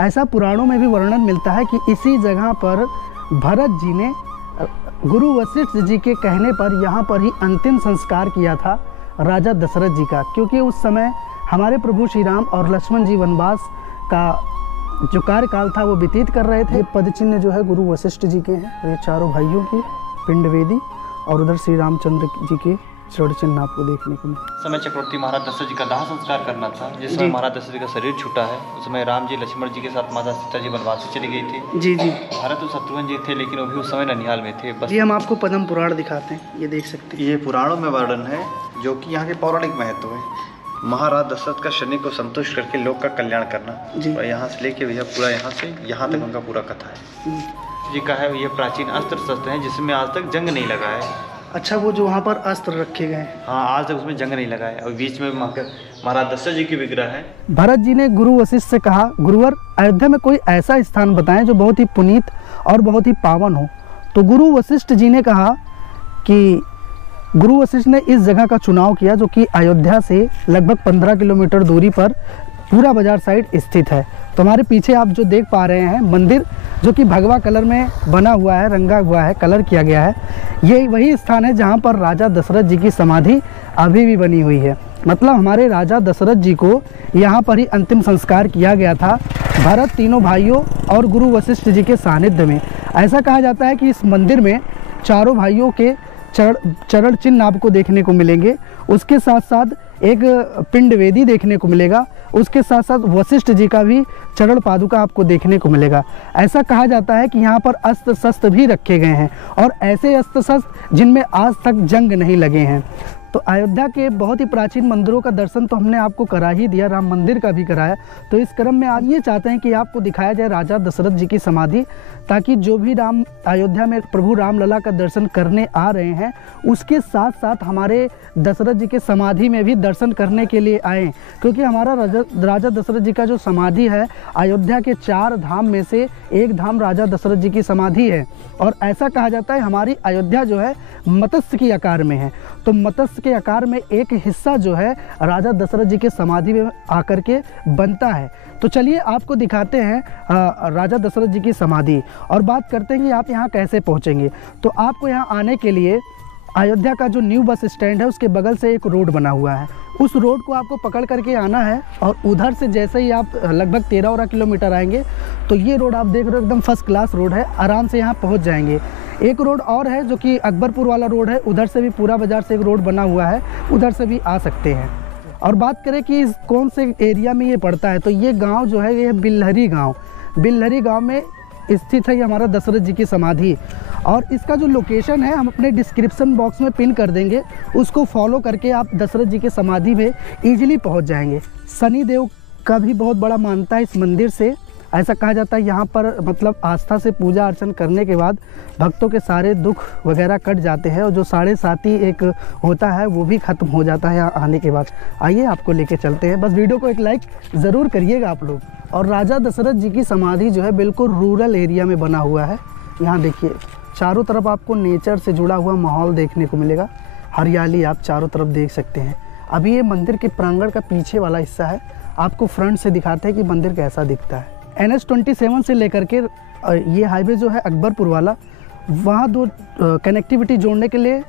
ऐसा पुराणों में भी वर्णन मिलता है कि इसी जगह पर भरत जी ने गुरु वशिष्ठ जी के कहने पर यहाँ पर ही अंतिम संस्कार किया था राजा दशरथ जी का, क्योंकि उस समय हमारे प्रभु श्री राम और लक्ष्मण जी वनवास का जो कार्यकाल था वो व्यतीत कर रहे थे। ये पद चिन्ह जो है गुरु वशिष्ठ जी के हैं, और ये चारों भाइयों की पिंड वेदी, और उधर श्री रामचंद्र जी के चरण चिन्ह आपको देखने को मिले। समय चक्रवर्ती महाराज दशरथ जी का दाह संस्कार करना था, जिस समय महाराज दशरथ जी का शरीर छूटा है, उस समय राम जी लक्ष्मण जी के साथ माता सीता जी वनवास से चली गई थी। जी जी। भरत और शत्रुघ्न जी थे, लेकिन वो भी उस समय ननिहाल में थे। बस ये हम आपको पद्म पुराण दिखाते हैं, ये देख सकते हैं। ये पुराणों में वर्णन है जो कि यहाँ के पौराणिक महत्व है। महाराज दशरथ का शनि को संतुष्ट करके लोक का कल्याण करना, और यहाँ से लेके भैया पूरा यहाँ से यहाँ तक उनका पूरा कथा है जी का है। ये प्राचीन अस्त्र शस्त्र हैं जिसमें आज तक जंग नहीं लगा है। अच्छा, वो जो वहाँ पर अस्त्र रखे गए हैं, हाँ, आज तक उसमें जंग नहीं लगा है। और बीच में महाराज दशरथ जी की विग्रह है। भरत जी ने गुरु वशिष्ठ से कहा, गुरुवर अयोध्या में कोई ऐसा स्थान बताएं जो बहुत ही पुनीत और बहुत ही पावन हो। तो गुरु वशिष्ठ जी ने कहा कि गुरु वशिष्ठ ने इस जगह का चुनाव किया जो कि अयोध्या से लगभग 15 किलोमीटर दूरी पर पूरा बाजार साइड स्थित है। तो हमारे पीछे आप जो देख पा रहे हैं मंदिर, जो कि भगवा कलर में बना हुआ है, रंगा हुआ है, कलर किया गया है, ये वही स्थान है जहाँ पर राजा दशरथ जी की समाधि अभी भी बनी हुई है। मतलब हमारे राजा दशरथ जी को यहाँ पर ही अंतिम संस्कार किया गया था, भरत, तीनों भाइयों और गुरु वशिष्ठ जी के सानिध्य में। ऐसा कहा जाता है कि इस मंदिर में चारों भाइयों के चरण चिन्ह आपको देखने को मिलेंगे। उसके साथ साथ एक पिंड वेदी देखने को मिलेगा, उसके साथ साथ वशिष्ठ जी का भी चरण पादुका आपको देखने को मिलेगा। ऐसा कहा जाता है कि यहाँ पर अस्त्र शस्त्र भी रखे गए हैं, और ऐसे अस्त्र शस्त्र जिनमें आज तक जंग नहीं लगे हैं। तो अयोध्या के बहुत ही प्राचीन मंदिरों का दर्शन तो हमने आपको करा ही दिया, राम मंदिर का भी कराया। तो इस क्रम में आज ये चाहते हैं कि आपको दिखाया जाए राजा दशरथ जी की समाधि, ताकि जो भी राम अयोध्या में प्रभु रामलला का दर्शन करने आ रहे हैं, उसके साथ साथ हमारे दशरथ जी के समाधि में भी दर्शन करने के लिए आएँ। क्योंकि हमारा राजा दशरथ जी का जो समाधि है, अयोध्या के 4 धाम में से एक धाम राजा दशरथ जी की समाधि है। और ऐसा कहा जाता है हमारी अयोध्या जो है मत्स्य की आकार में है। तो मत्स्य के आकार में एक हिस्सा जो है राजा दशरथ जी के समाधि में आकर के बनता है। तो चलिए आपको दिखाते हैं राजा दशरथ जी की समाधि, और बात करते हैं कि आप यहाँ कैसे पहुँचेंगे। तो आपको यहाँ आने के लिए अयोध्या का जो न्यू बस स्टैंड है उसके बगल से एक रोड बना हुआ है, उस रोड को आपको पकड़ करके आना है। और उधर से जैसे ही आप लगभग 13 किलोमीटर आएंगे तो ये रोड आप देख रहे हो एकदम फर्स्ट क्लास रोड है, आराम से यहाँ पहुँच जाएंगे। एक रोड और है जो कि अकबरपुर वाला रोड है, उधर से भी पूरा बाजार से एक रोड बना हुआ है, उधर से भी आ सकते हैं। और बात करें कि कौन से एरिया में ये पड़ता है, तो ये गांव जो है ये बिल्हरी गांव, बिल्हरी गांव में स्थित है ये हमारा दशरथ जी की समाधि। और इसका जो लोकेशन है हम अपने डिस्क्रिप्शन बॉक्स में पिन कर देंगे, उसको फॉलो करके आप दशरथ जी की समाधि में ईजिली पहुंच जाएंगे। शनिदेव का भी बहुत बड़ा मानता है इस मंदिर से। ऐसा कहा जाता है यहाँ पर मतलब आस्था से पूजा अर्चन करने के बाद भक्तों के सारे दुख वगैरह कट जाते हैं, और जो 7.5 एक होता है वो भी ख़त्म हो जाता है यहाँ आने के बाद। आइए आपको लेके चलते हैं, बस वीडियो को एक लाइक ज़रूर करिएगा आप लोग। और राजा दशरथ जी की समाधि जो है बिल्कुल रूरल एरिया में बना हुआ है। यहाँ देखिए चारों तरफ आपको नेचर से जुड़ा हुआ माहौल देखने को मिलेगा, हरियाली आप चारों तरफ देख सकते हैं। अभी ये मंदिर के प्रांगण का पीछे वाला हिस्सा है, आपको फ्रंट से दिखाते हैं कि मंदिर कैसा दिखता है। NH-27 से लेकर के ये हाईवे जो है अकबरपुर वाला, वहाँ 2 कनेक्टिविटी जोड़ने के लिए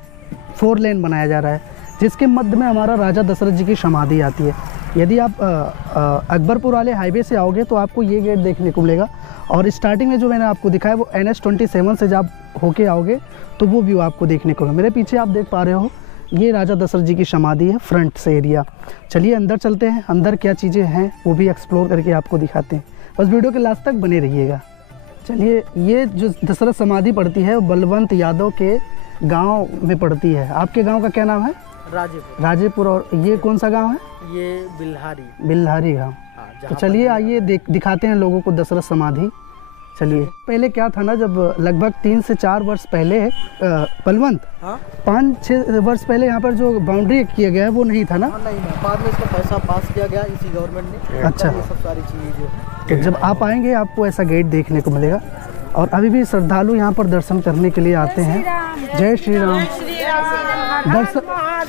4 लेन बनाया जा रहा है, जिसके मध्य में हमारा राजा दशरथ जी की समाधि आती है। यदि आप अकबरपुर वाले हाईवे से आओगे तो आपको ये गेट देखने को मिलेगा, और स्टार्टिंग में जो मैंने आपको दिखाया वो NH-27 से जब होके आओगे तो वो व्यू आपको देखने को मिलेगा। मेरे पीछे आप देख पा रहे हो ये राजा दशरथ जी की समाधि है, फ्रंट से एरिया। चलिए अंदर चलते हैं, अंदर क्या चीज़ें हैं वो भी एक्सप्लोर करके आपको दिखाते हैं, बस वीडियो के लास्ट तक बने रहिएगा। चलिए, ये जो दशरथ समाधि पड़ती है वो बलवंत यादव के गांव में पड़ती है। आपके गांव का क्या नाम है? राजेपुर। राजेपुर। और ये कौन सा गांव है? ये बिल्हारी। बिल्हारी गांव। तो चलिए आइए दिखाते हैं लोगों को दशरथ समाधि। चलिए, पहले क्या था ना, जब लगभग 3 से 4 वर्ष पहले बलवंत 5-6 वर्ष पहले यहाँ पर जो बाउंड्री किया गया है वो नहीं था ना? नहीं, बाद में इसका पैसा पास किया गया इसी गवर्नमेंट ने। अच्छा, ये सब सारी चीज़ें जो तो जब आप आएंगे आपको ऐसा गेट देखने को मिलेगा। और अभी भी श्रद्धालु यहाँ पर दर्शन करने के लिए आते हैं। जय श्री राम।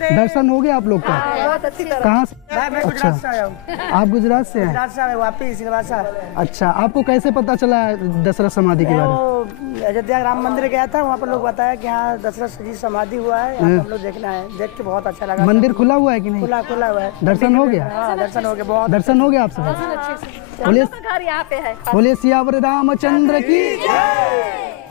दर्शन हो गया आप लोग का? अच्छी तरह। कहाँ से? मैं गुजरात से आया हूँ। आप गुजरात से हैं? गुजरात से आया वापिस सिलवासा। अच्छा, आपको कैसे पता चला दशरथ समाधि के बारे में? वो अयोध्या राम मंदिर गया था, वहाँ पर लोग बताया कि हाँ दशरथ जी समाधि हुआ है, यहाँ हम लोग देखना है। देख के बहुत अच्छा लगा। मंदिर खुला हुआ है कि नहीं? खुला हुआ है। दर्शन हो गया? हाँ दर्शन हो गया, बहुत दर्शन हो गया आप सबका? बोलिए घर यहाँ पे है। बोलिए सियावर रामचंद्र की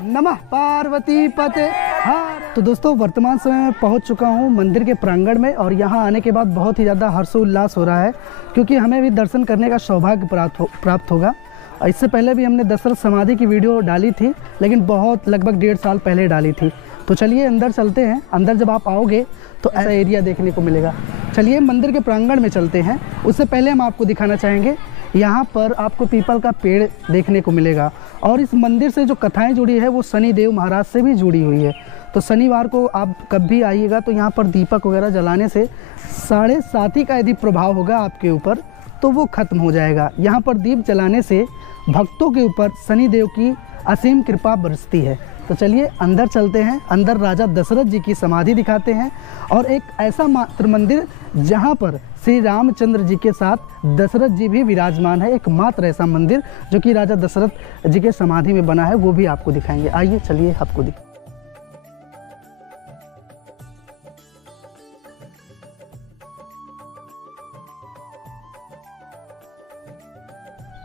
नमः पार्वती पते हर। तो दोस्तों वर्तमान समय में पहुंच चुका हूं मंदिर के प्रांगण में और यहां आने के बाद बहुत ही ज़्यादा हर्षोल्लास हो रहा है क्योंकि हमें भी दर्शन करने का सौभाग्य प्राप्त होगा। इससे पहले भी हमने दशरथ समाधि की वीडियो डाली थी, लेकिन बहुत लगभग 1.5 साल पहले डाली थी। तो चलिए अंदर चलते हैं। अंदर जब आप आओगे तो ऐसा एरिया देखने को मिलेगा। चलिए मंदिर के प्रांगण में चलते हैं। उससे पहले हम आपको दिखाना चाहेंगे यहाँ पर आपको पीपल का पेड़ देखने को मिलेगा और इस मंदिर से जो कथाएं जुड़ी है वो शनिदेव महाराज से भी जुड़ी हुई है। तो शनिवार को आप कभी भी आइएगा तो यहाँ पर दीपक वगैरह जलाने से 7.5 का यदि प्रभाव होगा आपके ऊपर तो वो खत्म हो जाएगा। यहाँ पर दीप जलाने से भक्तों के ऊपर शनिदेव की असीम कृपा बरसती है। तो चलिए अंदर चलते हैं। अंदर राजा दशरथ जी की समाधि दिखाते हैं और एक ऐसा मात्र मंदिर जहाँ पर श्री रामचंद्र जी के साथ दशरथ जी भी विराजमान है। एक मात्र ऐसा मंदिर जो कि राजा दशरथ जी के समाधि में बना है, वो भी आपको दिखाएंगे। आइए चलिए आपको दिखाएं।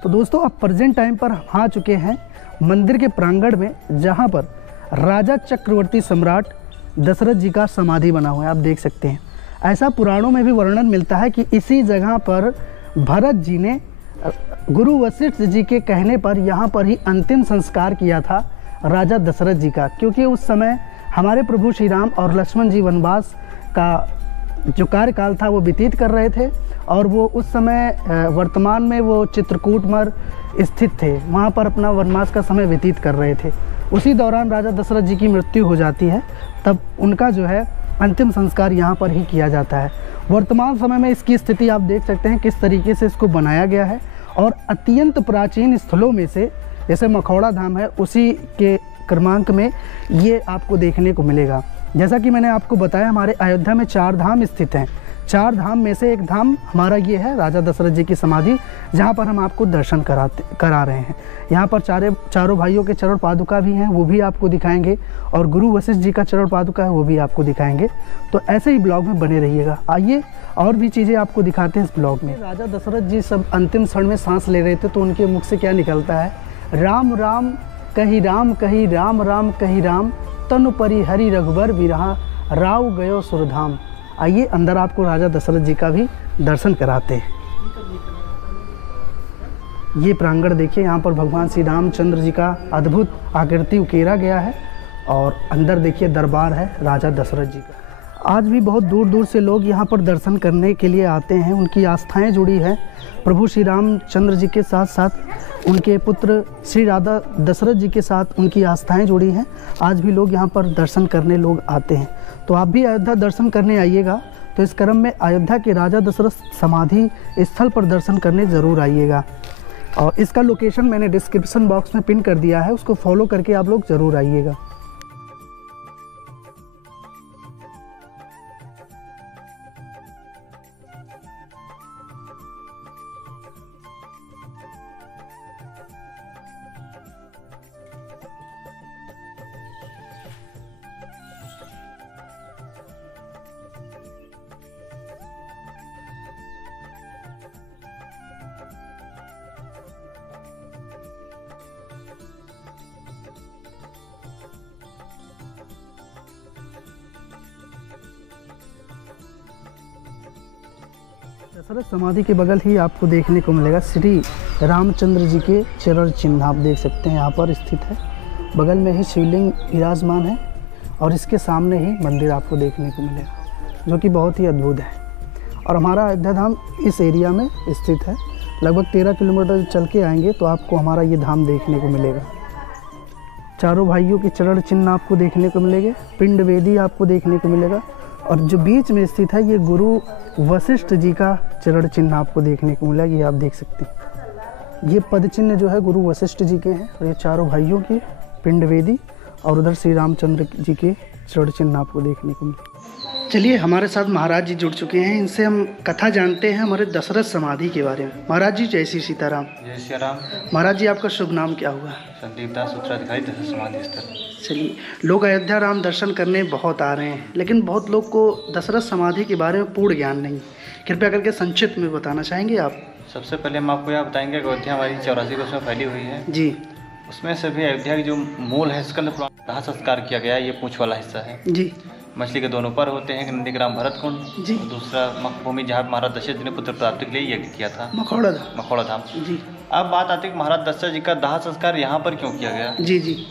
तो दोस्तों अब प्रेजेंट टाइम पर हम आ चुके हैं मंदिर के प्रांगण में, जहां पर राजा चक्रवर्ती सम्राट दशरथ जी का समाधि बना हुआ है। आप देख सकते हैं। ऐसा पुराणों में भी वर्णन मिलता है कि इसी जगह पर भरत जी ने गुरु वशिष्ठ जी के कहने पर यहाँ पर ही अंतिम संस्कार किया था राजा दशरथ जी का, क्योंकि उस समय हमारे प्रभु श्री राम और लक्ष्मण जी वनवास का जो कार्यकाल था वो व्यतीत कर रहे थे और वो उस समय वर्तमान में वो चित्रकूटमर स्थित थे, वहाँ पर अपना वनवास का समय व्यतीत कर रहे थे। उसी दौरान राजा दशरथ जी की मृत्यु हो जाती है, तब उनका जो है अंतिम संस्कार यहाँ पर ही किया जाता है। वर्तमान समय में इसकी स्थिति आप देख सकते हैं किस तरीके से इसको बनाया गया है और अत्यंत प्राचीन स्थलों में से जैसे मखौड़ा धाम है उसी के क्रमांक में ये आपको देखने को मिलेगा। जैसा कि मैंने आपको बताया हमारे अयोध्या में 4 धाम स्थित हैं। 4 धाम में से एक धाम हमारा ये है राजा दशरथ जी की समाधि, जहाँ पर हम आपको दर्शन करा रहे हैं। यहाँ पर चारों भाइयों के चरण पादुका भी हैं, वो भी आपको दिखाएंगे और गुरु वशिष्ठ जी का चरण पादुका है वो भी आपको दिखाएंगे। तो ऐसे ही ब्लॉग में बने रहिएगा। आइए और भी चीज़ें आपको दिखाते हैं इस ब्लॉग में। राजा दशरथ जी सब अंतिम क्षण में सांस ले रहे थे तो उनके मुख से क्या निकलता है, राम राम कही राम कही राम राम कही राम तनु परि हरि रघुबर बिरहा राव गयो सुरधाम। आइए अंदर आपको राजा दशरथ जी का भी दर्शन कराते हैं। ये प्रांगण देखिए, यहाँ पर भगवान श्री रामचंद्र जी का अद्भुत आकृति उकेरा गया है और अंदर देखिए दरबार है राजा दशरथ जी का। आज भी बहुत दूर दूर से लोग यहाँ पर दर्शन करने के लिए आते हैं। उनकी आस्थाएं जुड़ी हैं प्रभु श्री रामचंद्र जी के साथ साथ उनके पुत्र श्री राजा दशरथ जी के साथ उनकी आस्थाएं जुड़ी हैं। आज भी लोग यहाँ पर दर्शन करने लोग आते हैं। तो आप भी अयोध्या दर्शन करने आइएगा तो इस क्रम में अयोध्या के राजा दशरथ समाधि स्थल पर दर्शन करने ज़रूर आइएगा। और इसका लोकेशन मैंने डिस्क्रिप्शन बॉक्स में पिन कर दिया है, उसको फॉलो करके आप लोग ज़रूर आइएगा। दशरथ समाधि के बगल ही आपको देखने को मिलेगा श्री रामचंद्र जी के चरण चिन्ह। आप देख सकते हैं यहाँ पर स्थित है। बगल में ही शिवलिंग विराजमान है और इसके सामने ही मंदिर आपको देखने को मिलेगा जो कि बहुत ही अद्भुत है। और हमारा अयोध्या धाम इस एरिया में स्थित है। लगभग 13 किलोमीटर चल के आएंगे तो आपको हमारा ये धाम देखने को मिलेगा। चारों भाइयों के चरण चिन्ह आपको देखने को मिलेंगे, पिंड वेदी आपको देखने को मिलेगा और जो बीच में स्थित है ये गुरु वशिष्ठ जी का चरण चिन्ह आपको देखने को मिलेगा। ये आप देख सकते हैं। ये पद चिन्ह जो है गुरु वशिष्ठ जी के हैं और ये चारों भाइयों की पिंड वेदी और उधर श्री रामचंद्र जी के चरण चिन्ह आपको देखने को मिलेगा। चलिए, हमारे साथ महाराज जी जुड़ चुके हैं, इनसे हम कथा जानते हैं हमारे दशरथ समाधि के बारे में। महाराज जी जय श्री सीताराम। जय श्री राम। महाराज जी आपका शुभ नाम क्या हुआ? संदीप दास, उत्तराधिकारी दशरथ समाधि स्थल। चलिए, लोग अयोध्या राम दर्शन करने बहुत आ रहे हैं, लेकिन बहुत लोग को दशरथ समाधि के बारे में पूर्ण ज्ञान नहीं। कृपया करके संक्षिप्त में बताना चाहेंगे आप? सबसे पहले हम आपको यह बताएंगे कि अयोध्या हमारी 84 कोस में फैली हुई है जी। उसमें से भी अयोध्या की जो मूल है स्कंद पुराण दाह संस्कार किया गया है, ये पूंछ वाला हिस्सा है जी। मछली के दोनों पर होते हैं, नंदीग्राम भरत कुंड जी। दूसरा मखभूमि जहाँ महाराज दशरथ जी ने पुत्र प्राप्ति के लिए यज्ञ किया था, मखौड़ा धाम जी। अब बात आती है कि महाराज दशरथ जी का दाह संस्कार यहाँ पर क्यों किया गया? जी जी।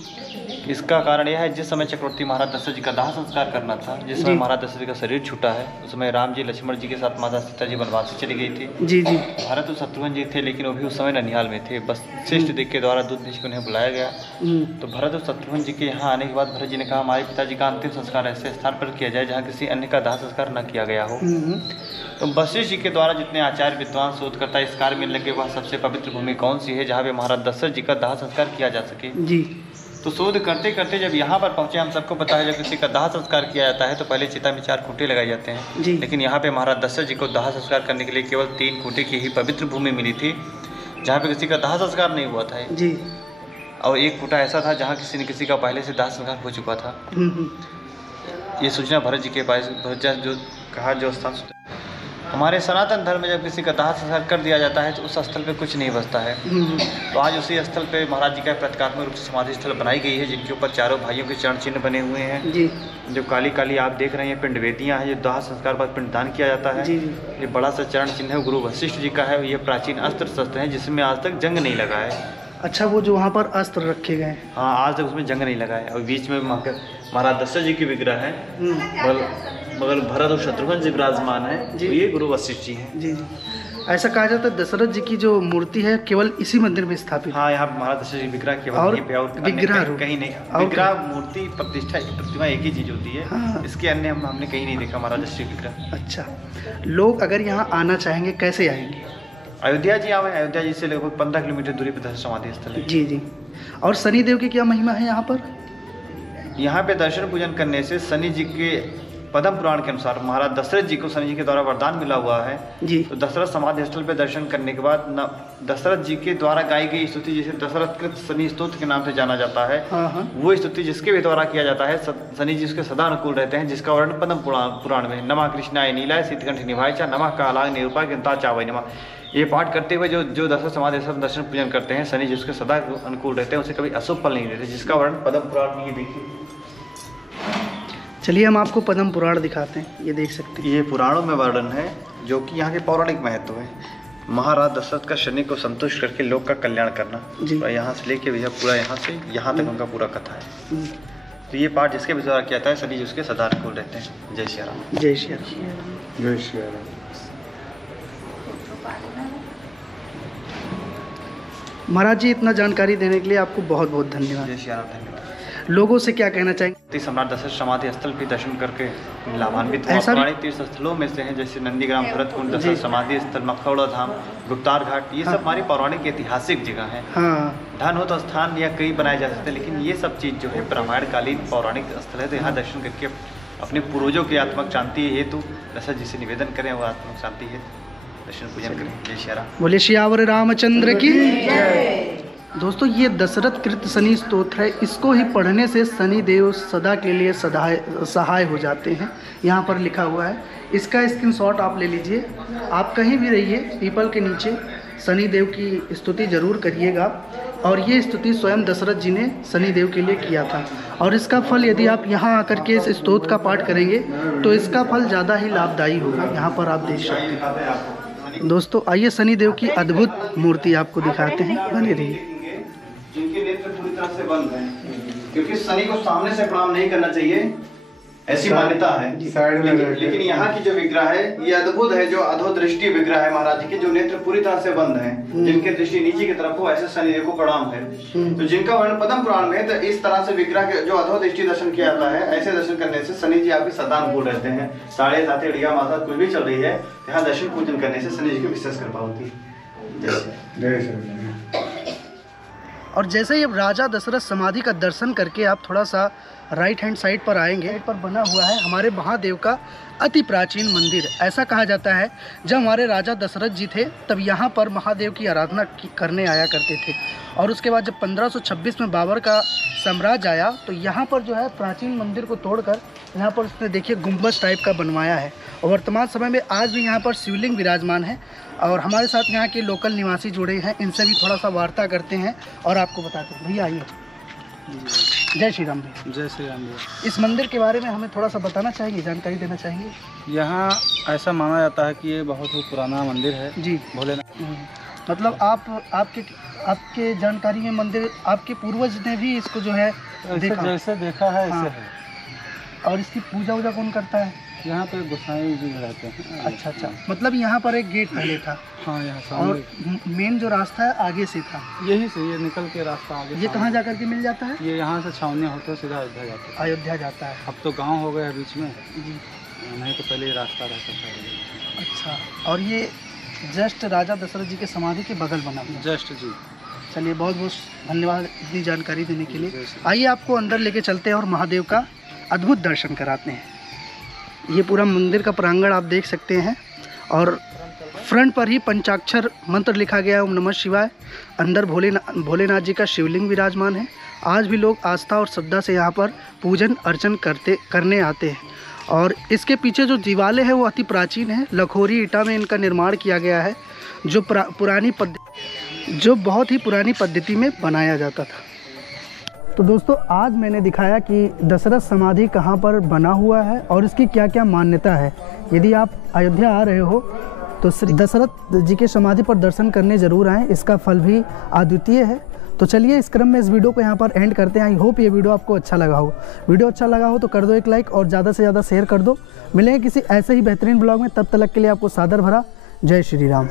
इसका कारण यह है, जिस समय चक्रवर्ती महाराज दशरथ जी का दाह संस्कार करना था, जिस समय महाराज दशरथ जी का शरीर छूटा है, उस समय राम जी लक्ष्मण जी के साथ माता सीता जी वनवास से चली गई थी। जी जी। भरत और शत्रुघ्न जी थे, लेकिन वो भी उस समय ननिहाल में थे। बस श्रेष्ठ दिक के द्वारा दूध भेज के उन्हें बुलाया गया। तो भरत और शत्रुघ्न जी के यहाँ आने के बाद भरत जी ने कहा, हमारे पिताजी का अंतिम संस्कार ऐसे स्थान पर किया जाए जहाँ किसी अन्य का दाह संस्कार न किया गया हो। तो वशिष्ठ जी के द्वारा जितने आचार्य विद्वान शोधकर्ता इस कार्य में लगे, वह सबसे पवित्र भूमि कौन सी है जहाँ पे महाराज दशरथ जी का दाह संस्कार किया जा सके? जी। तो शोध करते करते जब यहाँ पर पहुँचे, हम सबको पता है जब किसी का दाह संस्कार किया जाता है तो पहले चिता में 4 खूंटे लगाए जाते हैं जी। लेकिन यहाँ पे महाराज दशरथ जी को दाह संस्कार करने के लिए केवल 3 खूंटे की ही पवित्र भूमि मिली थी, जहाँ पे किसी का दाह संस्कार नहीं हुआ था जी। और 1 खूंटा ऐसा था जहाँ किसी न किसी का पहले से दाह संस्कार हो चुका था। ये सूचना भरत जी के पास जो कहा, जो स्थान हमारे सनातन धर्म में जब किसी का दाह संस्कार कर दिया जाता है तो उस स्थल पे कुछ नहीं बचता है। तो आज उसी स्थल पे महाराज जी का प्रतीकात्मक रूप से समाधि स्थल बनाई गई है, जिनके ऊपर चारों भाइयों के चरण चिन्ह बने हुए हैं जी। जो काली काली आप देख रहे हैं पिंड वेदियाँ हैं, जो दाह संस्कार बाद पिंडदान किया जाता है जी। ये बड़ा सा चरण चिन्ह है, गुरु वशिष्ठ जी का है। ये प्राचीन अस्त्र शस्त्र है जिसमें आज तक जंग नहीं लगा है। अच्छा, वो जो वहाँ पर अस्त्र रखे गए? हाँ, आज तक उसमें जंग नहीं लगा है। और बीच में महाराज दशरथ जी की विग्रह है, मगर भरत और शत्रुघ्न जी विराजमान है, तो ये गुरु वशिष्ठ जी हैं जी जी। ऐसा कहा जाता है दशरथ जी की जो मूर्ति है केवल इसी मंदिर में स्थापित? हाँ, यहाँ महाराज दशरथ जी विग्रह केवल यहीं पे, और विग्रह कहीं नहीं। विग्रह, मूर्ति, प्रतिष्ठा, प्रतिमा एक ही चीज होती है। हाँ। इसके अन्य हमने कहीं नहीं देखा महाराज दशरथ जी विग्रह। अच्छा, लोग अगर यहाँ आना चाहेंगे कैसे आएंगे? अयोध्या जी आवे, अयोध्या जी से लगभग 15 किलोमीटर दूरी पर दशरथ समाधि स्थल है जी जी। और शनिदेव की क्या महिमा है यहाँ पर? यहाँ पे दर्शन पूजन करने से शनि जी के पद्म पुराण के अनुसार महाराज दशरथ जी को शनि जी के द्वारा वरदान मिला हुआ है जी। तो दशरथ समाधि स्थल पे दर्शन करने के बाद दशरथ जी के द्वारा गाई गई स्तुति, जिसे दशरथ कृत शनि स्तोत्र के नाम से जाना जाता है, वो स्तुति जिसके भी द्वारा किया जाता है, शनि जी उसके सदा अनुकूल रहते हैं, जिसका वर्णन पद्म पुराण में नमः कृष्णाय नीलाय शीतकंठ निभाय चा नमः कालाय निरूपाय गंता चावय नमः, ये पाठ करते हुए जो दशरथ समाधि स्थल दर्शन पूजन करते हैं, शनि जी उसके सदा अनुकूल रहते हैं, उसे कभी अशुभ फल नहीं देते, जिसका वर्णन पद्म पुराण में ये देखिए। चलिए, हम आपको पद्म पुराण दिखाते हैं, ये देख सकते हैं। ये पुराणों में वर्णन है जो कि यहाँ के पौराणिक महत्व है। महाराज दशरथ का शनि को संतुष्ट करके लोक का कल्याण करना, तो यहाँ से लेके भैया पूरा यहाँ से यहाँ तक उनका पूरा कथा है। तो ये पाठ जिसके भी द्वारा किया जाता है, शनि जी उसके सदा अनुकूल रहते हैं। जय श्री राम। जय श्री राम। जय श्री राम। महाराज जी, इतना जानकारी देने के लिए आपको बहुत बहुत धन्यवाद। जय श्री राम। धन्यवाद। लोगों से क्या कहना चाहेंगे? सम्राट दशरथ समाधि स्थल भी दर्शन करके लाभान्वित हुआ। पुराने तीर्थ स्थलों में से हैं, जैसे नंदीग्राम भरत कुंड, दशरथ समाधि स्थल, मखौड़ा धाम, गुप्तार घाट, ये सब हमारी पौराणिक ऐतिहासिक जगह है। हाँ। धन हो तो स्थान या कई बनाए जा सकते हैं, लेकिन ये सब चीज़ जो है रामायणकालीन पौराणिक स्थल है, तो यहाँ दर्शन करके अपने पूर्वजों की आत्मक शांति हेतु दशरथ जी से निवेदन करें, वो आत्मक शांति है, दर्शन पूजन करें। जय श्री राम। बोले श्यावर रामचंद्र की जय। दोस्तों, ये दशरथ कृत शनि स्तोत्र है, इसको ही पढ़ने से शनि देव सदा के लिए सहाय हो जाते हैं। यहाँ पर लिखा हुआ है, इसका स्क्रीनशॉट आप ले लीजिए। आप कहीं भी रहिए, पीपल के नीचे शनि देव की स्तुति जरूर करिएगा। और ये स्तुति स्वयं दशरथ जी ने शनि देव के लिए किया था, और इसका फल यदि आप यहाँ आकर के इस स्तोत्र का पाठ करेंगे तो इसका फल ज़्यादा ही लाभदायी होगा। यहाँ पर आप देख सकते हैं। दोस्तों, आइए शनि देव की अद्भुत मूर्ति आपको दिखाते हैं, बने रहिए। जिनके नेत्र पूरी तरह से बंद हैं, क्योंकि शनि को सामने से प्रणाम नहीं करना चाहिए, ऐसी मान्यता है। लेकिन यहाँ की जो विग्रह है ये अद्भुत है, जो अधो दृष्टि विग्रह है महाराज जी के, जो नेत्र पूरी तरह से बंद हैं, जिनके दृष्टि नीचे की तरफ हो, ऐसे शनिदेव को प्रणाम है। तो जिनका वर्णन पद्म पुराण में, तो इस तरह से विग्रह के जो अधो दृष्टि दर्शन किया जाता है, ऐसे दर्शन करने से शनि जी आपके सदा अनुकूल रहते हैं। 7:30 अड़िया माता कुछ भी चल रही है, यहाँ दर्शन पूजन करने से शनि जी की विशेष कृपा होती है। और जैसे ही अब राजा दशरथ समाधि का दर्शन करके आप थोड़ा सा राइट हैंड साइड पर आएंगे, साइड पर बना हुआ है हमारे महादेव का अति प्राचीन मंदिर। ऐसा कहा जाता है जब हमारे राजा दशरथ जी थे तब यहाँ पर महादेव की आराधना करने आया करते थे, और उसके बाद जब 1526 में बाबर का साम्राज्य आया तो यहाँ पर जो है प्राचीन मंदिर को तोड़कर यहाँ पर उसने देखिए गुंबज टाइप का बनवाया है। और वर्तमान समय में आज भी यहाँ पर शिवलिंग विराजमान है। और हमारे साथ यहाँ के लोकल निवासी जुड़े हैं, इनसे भी थोड़ा सा वार्ता करते हैं और आपको बताते हैं। भैया आइए। जय श्री राम भैया। जय श्री राम भैया। इस मंदिर के बारे में हमें थोड़ा सा बताना चाहेंगे, जानकारी देना चाहेंगे? यहाँ ऐसा माना जाता है कि ये बहुत ही पुराना मंदिर है जी भोलेनाथ। मतलब आपके जानकारी में मंदिर आपके पूर्वज ने भी इसको जो है देखा? जैसे देखा है ऐसे है। और इसकी पूजा वूजा कौन करता है? यहाँ पे गोसाई जी रहते हैं। अच्छा, मतलब यहाँ पर एक गेट पहले था। हाँ, यहाँ और मेन जो रास्ता है आगे से था। यही से ये निकल के रास्ता आगे। ये कहाँ जाकर के मिल जाता है? ये यहाँ से छावनी होते सीधा अयोध्या जाता है। अब तो गांव हो गया है बीच में जी, नहीं तो पहले रास्ता रहता था। अच्छा, और ये जस्ट राजा दशरथ जी के समाधि के बगल बना हुआ? जस्ट जी। चलिए, बहुत बहुत धन्यवाद इतनी जानकारी देने के लिए। आइए आपको अंदर लेके चलते हैं और महादेव का अद्भुत दर्शन कराते हैं। ये पूरा मंदिर का प्रांगण आप देख सकते हैं और फ्रंट पर ही पंचाक्षर मंत्र लिखा गया है, ओम नमः शिवाय। अंदर भोलेनाथ जी का शिवलिंग विराजमान है। आज भी लोग आस्था और श्रद्धा से यहाँ पर पूजन अर्चन करने आते हैं। और इसके पीछे जो दीवारें हैं वो अति प्राचीन है, लखोरी ईंटा में इनका निर्माण किया गया है, जो बहुत ही पुरानी पद्धति में बनाया जाता था। तो दोस्तों, आज मैंने दिखाया कि दशरथ समाधि कहाँ पर बना हुआ है और इसकी क्या क्या मान्यता है। यदि आप अयोध्या आ रहे हो तो श्री दशरथ जी के समाधि पर दर्शन करने ज़रूर आएँ, इसका फल भी अद्वितीय है। तो चलिए, इस क्रम में इस वीडियो को यहाँ पर एंड करते हैं। आई होप ये वीडियो आपको अच्छा लगा हो। वीडियो अच्छा लगा हो तो कर दो एक लाइक और ज़्यादा से ज़्यादा शेयर कर दो। मिलेंगे किसी ऐसे ही बेहतरीन ब्लॉग में, तब तक के लिए आपको सादर भरा जय श्री राम।